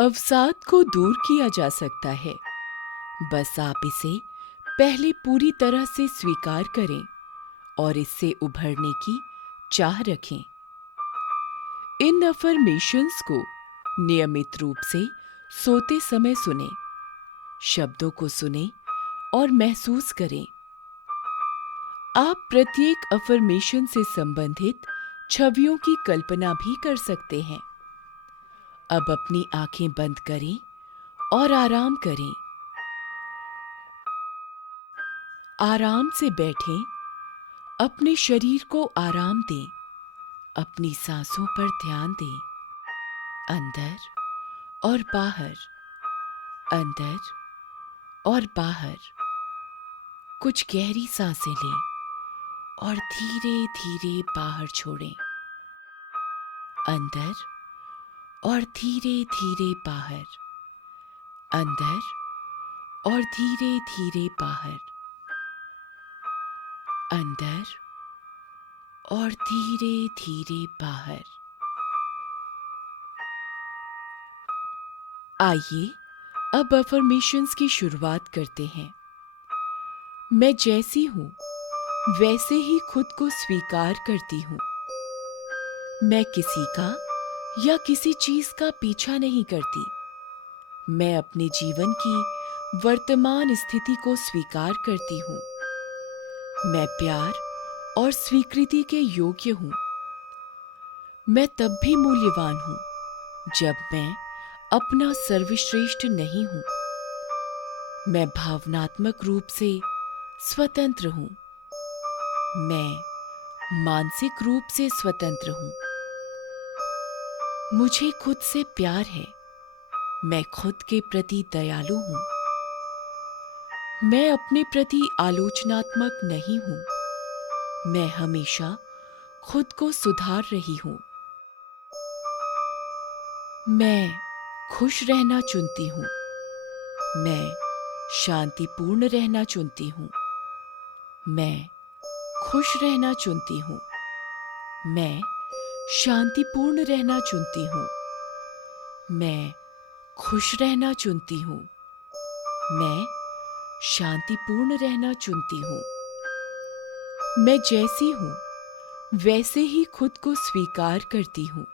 अवसाद को दूर किया जा सकता है। बस आप इसे पहले पूरी तरह से स्वीकार करें और इससे उभरने की चाह रखें। इन अफर्मेशंस को नियमित रूप से सोते समय सुनें, शब्दों को सुनें और महसूस करें। आप प्रत्येक अफर्मेशन से संबंधित छवियों की कल्पना भी कर सकते हैं। अब अपनी आंखें बंद करें और आराम करें। आराम से बैठें, अपने शरीर को आराम दें, अपनी सांसों पर ध्यान दें। अंदर और बाहर, अंदर और बाहर। कुछ गहरी सांसें लें और धीरे धीरे बाहर छोड़ें। अंदर और धीरे धीरे बाहर, अंदर और धीरे धीरे बाहर, अंदर और धीरे धीरे बाहर। आइए अब अफर्मेशंस की शुरुआत करते हैं। मैं जैसी हूं वैसे ही खुद को स्वीकार करती हूं। मैं किसी का या किसी चीज का पीछा नहीं करती। मैं अपने जीवन की वर्तमान स्थिति को स्वीकार करती हूं। मैं प्यार और स्वीकृति के योग्य हूं। मैं तब भी मूल्यवान हूं जब मैं अपना सर्वश्रेष्ठ नहीं हूं। मैं भावनात्मक रूप से स्वतंत्र हूं। मैं मानसिक रूप से स्वतंत्र हूं। मुझे खुद से प्यार है। मैं खुद के प्रति दयालु हूं। मैं अपने प्रति आलोचनात्मक नहीं हूं। मैं हमेशा खुद को सुधार रही हूं। मैं खुश रहना चुनती हूं। मैं शांतिपूर्ण रहना चुनती हूं। मैं खुश रहना चुनती हूं। मैं शांतिपूर्ण रहना चुनती हूं। मैं खुश रहना चुनती हूं। मैं शांतिपूर्ण रहना चुनती हूं। मैं जैसी हूं वैसे ही खुद को स्वीकार करती हूं।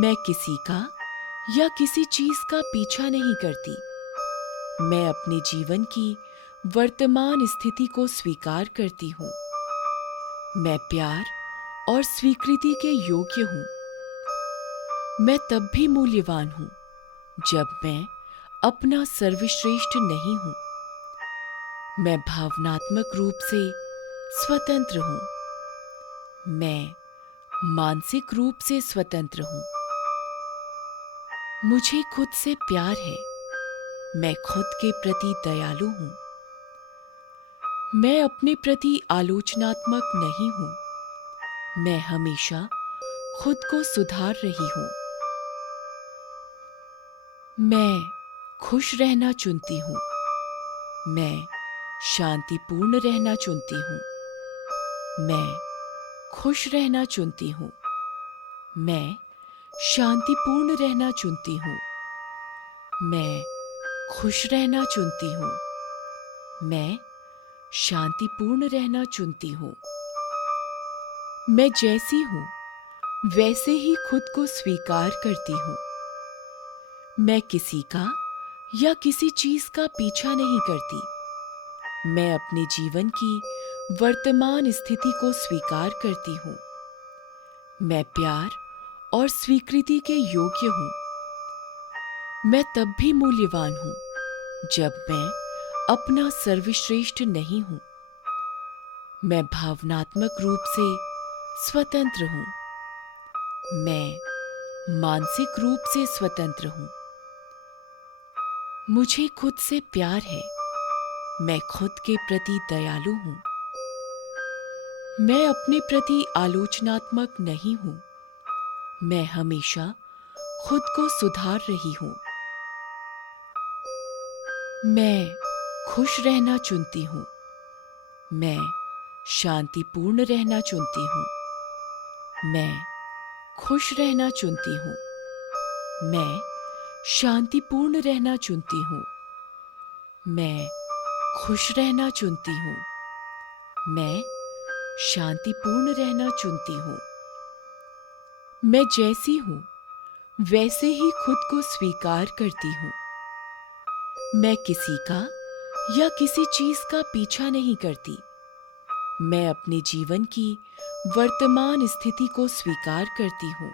मैं किसी का या किसी चीज का पीछा नहीं करती। मैं अपने जीवन की वर्तमान स्थिति को स्वीकार करती हूं। मैं प्यार और स्वीकृति के योग्य हूं। मैं तब भी मूल्यवान हूं जब मैं अपना सर्वश्रेष्ठ नहीं हूं। मैं भावनात्मक रूप से स्वतंत्र हूं। मैं मानसिक रूप से स्वतंत्र हूं। मुझे खुद से प्यार है। मैं खुद के प्रति दयालु हूं। मैं अपने प्रति आलोचनात्मक नहीं हूं। मैं हमेशा खुद को सुधार रही हूं। मैं खुश रहना चुनती हूं। मैं शांतिपूर्ण रहना चुनती हूं। मैं खुश रहना चुनती हूं। मैं शांतिपूर्ण रहना चुनती हूं। मैं खुश रहना चुनती हूं। मैं शांतिपूर्ण रहना चुनती हूं। मैं जैसी हूं वैसे ही खुद को स्वीकार करती हूं। मैं किसी का या किसी चीज का पीछा नहीं करती। मैं अपने जीवन की वर्तमान स्थिति को स्वीकार करती हूं। मैं प्यार और स्वीकृति के योग्य हूं। मैं तब भी मूल्यवान हूं जब मैं अपना सर्वश्रेष्ठ नहीं हूं। मैं भावनात्मक रूप से स्वतंत्र हूं। मैं मानसिक रूप से स्वतंत्र हूं। मुझे खुद से प्यार है। मैं खुद के प्रति दयालु हूं। मैं अपने प्रति आलोचनात्मक नहीं हूं। मैं हमेशा खुद को सुधार रही हूं। मैं खुश रहना चुनती हूं। मैं शांतिपूर्ण रहना चुनती हूं। मैं खुश रहना चुनती हूं। मैं शांतिपूर्ण रहना चुनती हूँ। मैं खुश रहना चुनती हूँ। मैं शांतिपूर्ण रहना चुनती हूँ। मैं जैसी हूँ वैसे ही खुद को स्वीकार करती हूँ। मैं किसी का या किसी चीज का पीछा नहीं करती। मैं अपने जीवन की वर्तमान स्थिति को स्वीकार करती हूँ।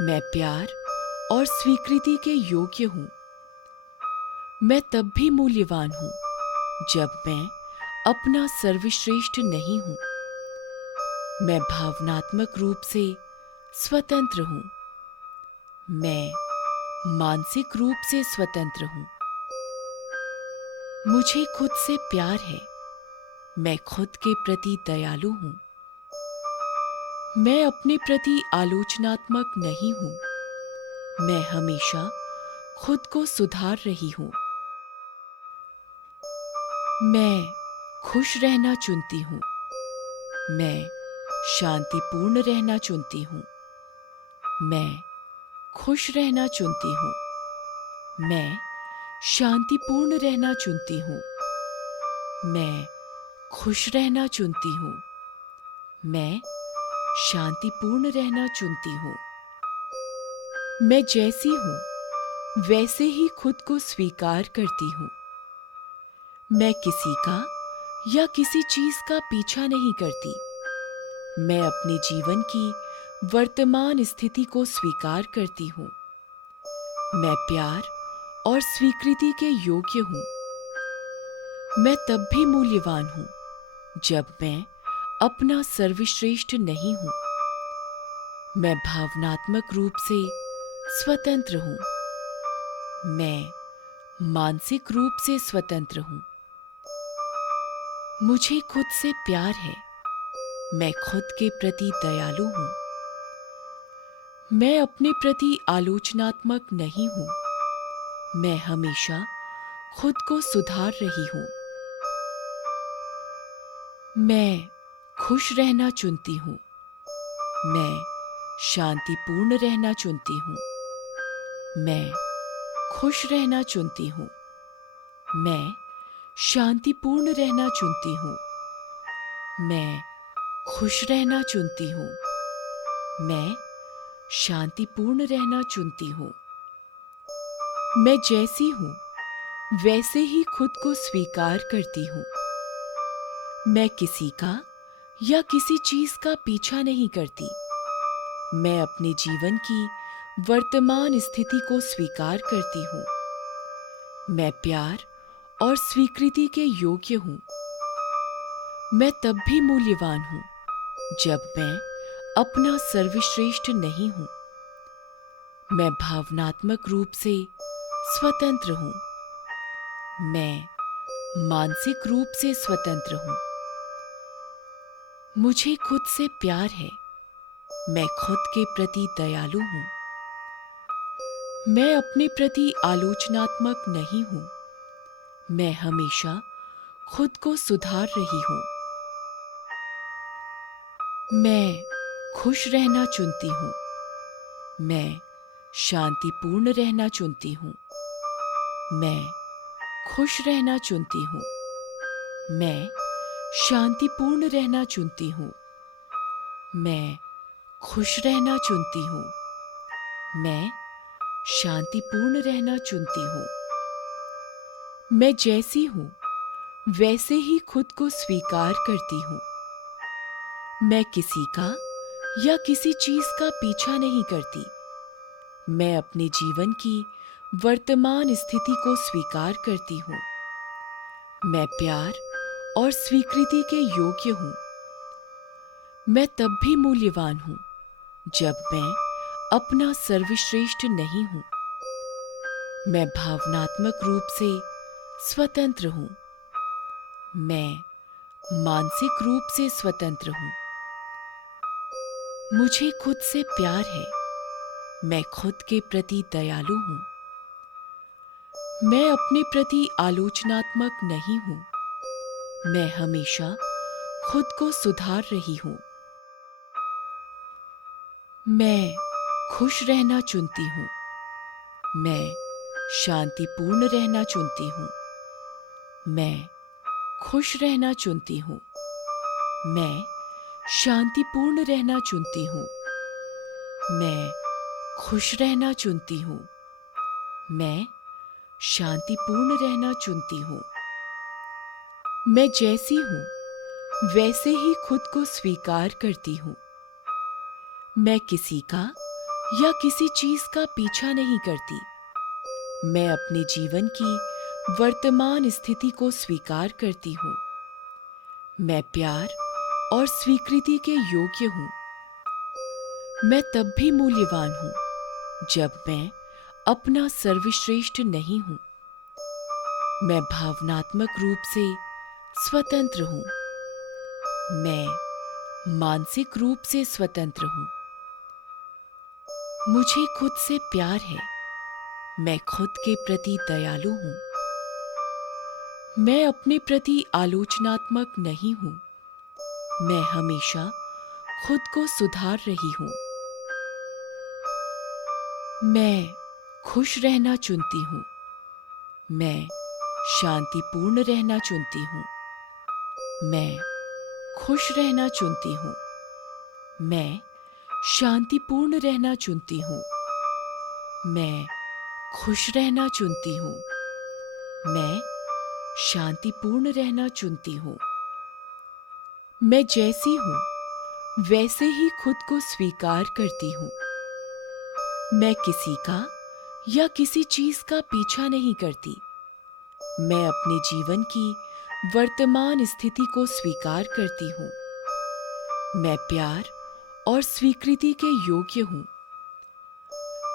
मैं प्यार और स्वीकृति के योग्य हूँ। मैं तब भी मूल्यवान हूँ जब मैं अपना सर्वश्रेष्ठ नहीं हूँ। मैं भावनात्मक रूप से स्वतंत्र हूँ। मैं मानसिक रूप से स्वतंत्र हूँ। मुझे खुद से प्यार है। मैं खुद के प्रति दयालु हूँ। मैं अपने प्रति आलोचनात्मक नहीं हूँ। मैं हमेशा खुद को सुधार रही हूँ। मैं खुश रहना चुनती हूँ। मैं शांतिपूर्ण रहना चुनती हूँ। मैं खुश रहना चुनती हूँ। मैं शांतिपूर्ण रहना चुनती हूँ। मैं खुश रहना चुनती हूँ। मैं शांतिपूर्ण रहना चुनती हूँ। मैं जैसी हूँ वैसे ही खुद को स्वीकार करती हूँ। मैं किसी का या किसी चीज का पीछा नहीं करती। मैं अपने जीवन की वर्तमान स्थिति को स्वीकार करती हूँ। मैं प्यार और स्वीकृति के योग्य हूँ। मैं तब भी मूल्यवान हूँ जब मैं अपना सर्वश्रेष्ठ नहीं हूँ। मैं भावनात्मक रूप से स्वतंत्र हूँ। मैं मानसिक रूप से स्वतंत्र हूँ। मुझे खुद से प्यार है। मैं खुद के प्रति दयालु हूँ। मैं अपने प्रति आलोचनात्मक नहीं हूँ। मैं हमेशा खुद को सुधार रही हूँ। मैं खुश रहना चुनती हूँ। मैं शांतिपूर्ण रहना चुनती हूँ। मैं खुश रहना चुनती हूँ। मैं शांतिपूर्ण रहना चुनती हूँ। मैं खुश रहना चुनती हूँ। मैं शांतिपूर्ण रहना चुनती हूँ। मैं जैसी हूँ वैसे ही खुद को स्वीकार करती हूँ। मैं किसी का या किसी चीज का पीछा नहीं करती। मैं अपने जीवन की वर्तमान स्थिति को स्वीकार करती हूँ। मैं प्यार और स्वीकृति के योग्य हूँ। मैं तब भी मूल्यवान हूँ जब मैं अपना सर्वश्रेष्ठ नहीं हूँ। मैं भावनात्मक रूप से स्वतंत्र हूँ। मैं मानसिक रूप से स्वतंत्र हूँ। मुझे खुद से प्यार है। मैं खुद के प्रति दयालु हूँ। मैं अपने प्रति आलोचनात्मक नहीं हूँ। मैं हमेशा खुद को सुधार रही हूँ। मैं खुश रहना चुनती हूँ। मैं शांतिपूर्ण रहना चुनती हूँ। मैं खुश रहना चुनती हूँ। मैं शांतिपूर्ण रहना चुनती हूँ। मैं खुश रहना चुनती हूँ। मैं शांतिपूर्ण रहना चुनती हूँ। मैं जैसी हूँ वैसे ही खुद को स्वीकार करती हूँ। मैं किसी का या किसी चीज का पीछा नहीं करती। मैं अपने जीवन की वर्तमान स्थिति को स्वीकार करती हूँ। मैं प्यार और स्वीकृति के योग्य हूँ। मैं तब भी मूल्यवान हूँ जब मैं अपना सर्वश्रेष्ठ नहीं हूँ। मैं भावनात्मक रूप से स्वतंत्र हूँ। मैं मानसिक रूप से स्वतंत्र हूँ। मुझे खुद से प्यार है। मैं खुद के प्रति दयालु हूँ। मैं अपने प्रति आलोचनात्मक नहीं हूँ। मैं हमेशा खुद को सुधार रही हूँ। मैं खुश रहना चुनती हूँ। मैं शांतिपूर्ण रहना चुनती हूँ। मैं खुश रहना चुनती हूँ। मैं शांतिपूर्ण रहना चुनती हूँ। मैं खुश रहना चुनती हूँ। मैं शांतिपूर्ण रहना चुनती हूँ। मैं जैसी हूँ वैसे ही खुद को स्वीकार करती हूँ। मैं किसी का या किसी चीज का पीछा नहीं करती। मैं अपने जीवन की वर्तमान स्थिति को स्वीकार करती हूँ। मैं प्यार और स्वीकृति के योग्य हूँ। मैं तब भी मूल्यवान हूँ जब मैं अपना सर्वश्रेष्ठ नहीं हूँ। मैं भावनात्मक रूप से स्वतंत्र हूँ। मैं मानसिक रूप से स्वतंत्र हूँ। मुझे खुद से प्यार है। मैं खुद के प्रति दयालु हूँ। मैं अपने प्रति आलोचनात्मक नहीं हूँ। मैं हमेशा खुद को सुधार रही हूँ। मैं खुश रहना चुनती हूँ। मैं शांतिपूर्ण रहना चुनती हूँ। मैं खुश रहना चुनती हूँ। मैं शांतिपूर्ण रहना चुनती हूँ। मैं खुश रहना चुनती हूँ। मैं शांतिपूर्ण रहना चुनती हूँ। मैं जैसी हूँ वैसे ही खुद को स्वीकार करती हूँ। मैं किसी का या किसी चीज का पीछा नहीं करती। मैं अपने जीवन की वर्तमान स्थिति को स्वीकार करती हूँ। मैं प्यार और स्वीकृति के योग्य हूँ।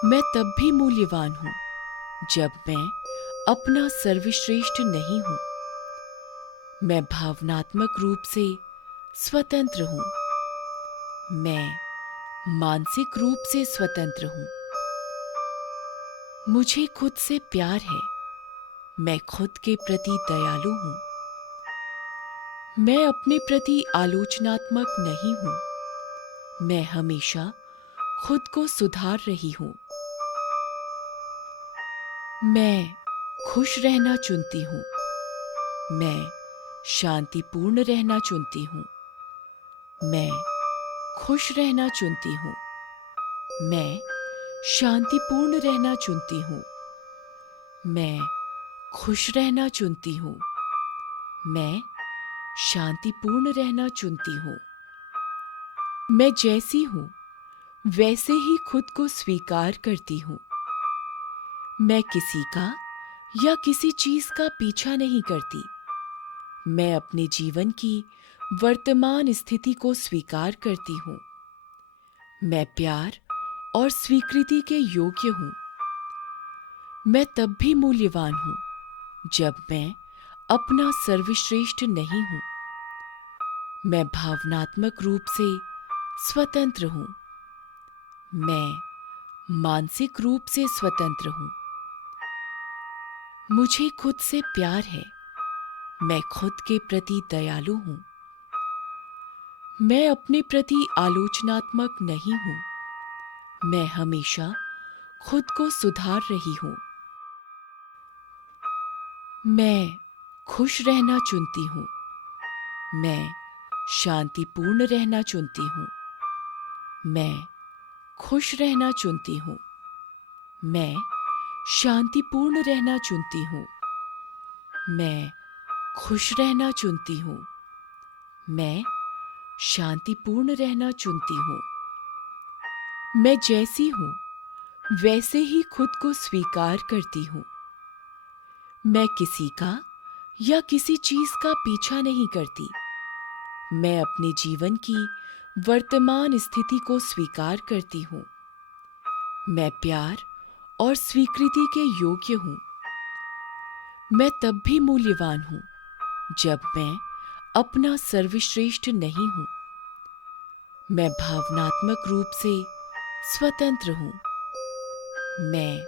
मैं तब भी मूल्यवान हूँ जब मैं अपना सर्वश्रेष्ठ नहीं हूँ। मैं भावनात्मक रूप से स्वतंत्र हूँ। मैं मानसिक रूप से स्वतंत्र हूँ। मुझे खुद से प्यार है। मैं खुद के प्रति दयालु हूँ। मैं अपने प्रति आलोचनात्मक नहीं हूँ। मैं हमेशा खुद को सुधार रही हूँ। मैं खुश रहना चुनती हूँ। मैं शांतिपूर्ण रहना चुनती हूँ। मैं खुश रहना चुनती हूँ। मैं शांतिपूर्ण रहना चुनती हूँ। मैं खुश रहना चुनती हूँ। मैं शांतिपूर्ण रहना चुनती हूँ। मैं जैसी हूँ वैसे ही खुद को स्वीकार करती हूँ। मैं किसी का या किसी चीज का पीछा नहीं करती। मैं अपने जीवन की वर्तमान स्थिति को स्वीकार करती हूँ। मैं प्यार और स्वीकृति के योग्य हूँ। मैं तब भी मूल्यवान हूँ जब मैं अपना सर्वश्रेष्ठ नहीं हूँ। मैं भावनात्मक रूप से स्वतंत्र हूँ। मैं मानसिक रूप से स्वतंत्र हूँ। मुझे खुद से प्यार है। मैं खुद के प्रति दयालु हूँ। मैं अपने प्रति आलोचनात्मक नहीं हूँ। मैं हमेशा खुद को सुधार रही हूँ। मैं खुश रहना चुनती हूँ। मैं शांतिपूर्ण रहना चुनती हूँ। मैं खुश रहना चुनती हूँ। मैं शांतिपूर्ण रहना चुनती हूँ। मैं खुश रहना चुनती हूँ। मैं शांतिपूर्ण रहना चुनती हूँ। मैं जैसी हूँ वैसे ही खुद को स्वीकार करती हूँ। मैं किसी का या किसी चीज का पीछा नहीं करती। मैं अपने जीवन की वर्तमान स्थिति को स्वीकार करती हूँ। मैं प्यार और स्वीकृति के योग्य हूँ। मैं तब भी मूल्यवान हूँ जब मैं अपना सर्वश्रेष्ठ नहीं हूँ। मैं भावनात्मक रूप से स्वतंत्र हूँ। मैं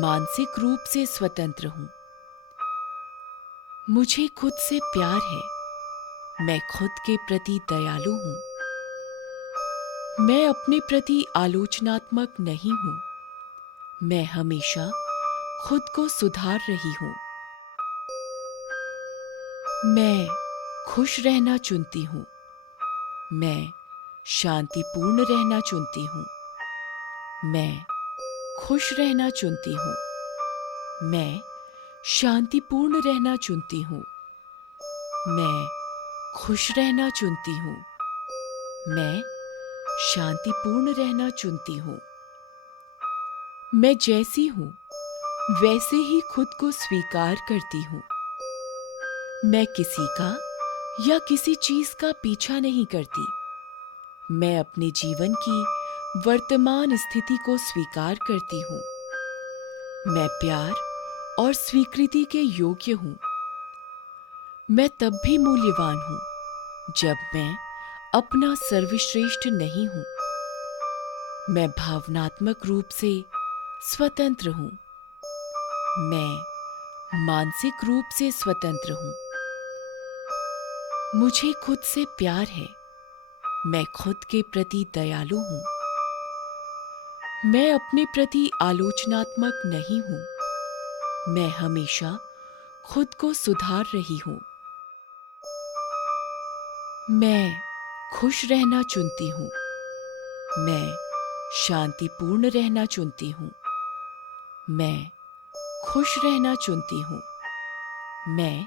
मानसिक रूप से स्वतंत्र हूँ। मुझे खुद से प्यार है। मैं खुद के प्रति दयालु हूँ। मैं अपने प्रति आलोचनात्मक नहीं हूँ। मैं हमेशा खुद को सुधार रही हूँ। मैं खुश रहना चुनती हूँ। मैं शांतिपूर्ण रहना चुनती हूँ। मैं खुश रहना चुनती हूँ। मैं शांतिपूर्ण रहना चुनती हूँ। मैं खुश रहना चुनती हूँ। मैं शांतिपूर्ण रहना चुनती हूँ। मैं जैसी हूँ वैसे ही खुद को स्वीकार करती हूँ। मैं किसी का या किसी चीज का पीछा नहीं करती। मैं अपने जीवन की वर्तमान स्थिति को स्वीकार करती हूँ। मैं प्यार और स्वीकृति के योग्य हूँ। मैं तब भी मूल्यवान हूँ जब मैं अपना सर्वश्रेष्ठ नहीं हूँ। मैं भावनात्मक रूप से स्वतंत्र हूँ। मैं मानसिक रूप से स्वतंत्र हूँ। मुझे खुद से प्यार है। मैं खुद के प्रति दयालु हूँ। मैं अपने प्रति आलोचनात्मक नहीं हूँ। मैं हमेशा खुद को सुधार रही हूँ। मैं खुश रहना चुनती हूँ। मैं शांतिपूर्ण रहना चुनती हूँ। मैं खुश रहना चुनती हूँ। मैं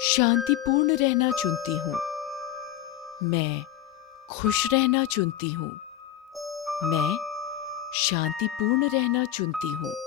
शांतिपूर्ण रहना चुनती हूँ। मैं खुश रहना चुनती हूँ। मैं शांतिपूर्ण रहना चुनती हूँ।